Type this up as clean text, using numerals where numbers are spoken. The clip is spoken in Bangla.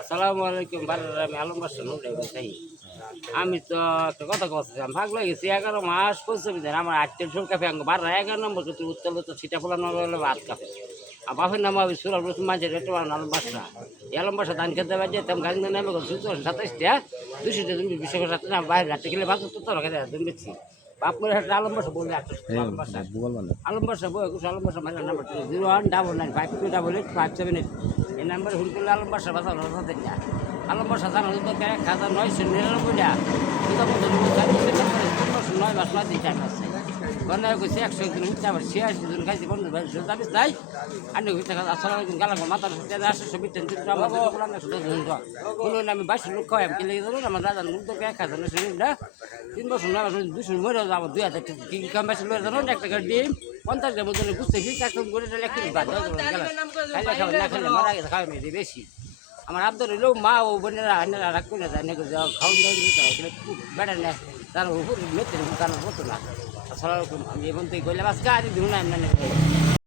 আসসালামু আলাইকুম বারবার আমি আলম বাসা চাই। আমি তো একটা কথা বলছিলাম ভাগ লাগেছি 11 মাস পৌঁছবি দেন আমার 8 কাপে আঙ্গ 11 নম্বর কিন্তু উত্তর তো ছিটা ফোলানো হলো ভাত কাপে আর বাপের নাম আমি সুরাল রসুন মাঝে রেট আলম বাসা আলম বাসা ধান খেতে বাজে তেম গান নামে 27টা 200টা তুমি 20 টাকা না বাইরে রাতে গেলে বাজার তো তোর খেতে তুমি বেশি আপনার একটা আলম বাসা বলে আলম বাসা বই আলম বাসা মানে নাম্বার 0199528857 এই নাম্বারে ফোন করলে আলম বাসা বাজার দেন না আলম বাসা জানা তো 1999 9 মাস 9 দিন টাইম আছে বন্ধ কইছে 100 দিন উঠতে আবার 86 দিন খাইছি বন্ধ ভাই দাবিস নাই আন্নে হইতে আসলে গালা মাথা সাথে 800 দিন কিন্তু আমার বললাম শুধু বললো আমি 22 লোক খাই কি লাগে জানো আমার দাদা মুখ তো 1000 শুনি না 3 বছর না 200 মরে যাব 2000 কি কাম বেশি লয়ে জানো একটা করে ডিম 50 গ্রাম ওজন বুঝতে কি কাকম করে লেখি বাদ দাও খাইলে খাওয়া না খেলে মারা গেছে খাওয়া মেয়ে বেশি আমার আব্দুল হইলো মা ও বোনেরা আন্নারা রাগ করে যায় নাকি খাওয়ান দাওয়ান দিতে হয় বেটার না তার উপর মেতে তার মতো না আসলে আমি এখন থেকে গেলে আজকে আজ দিন না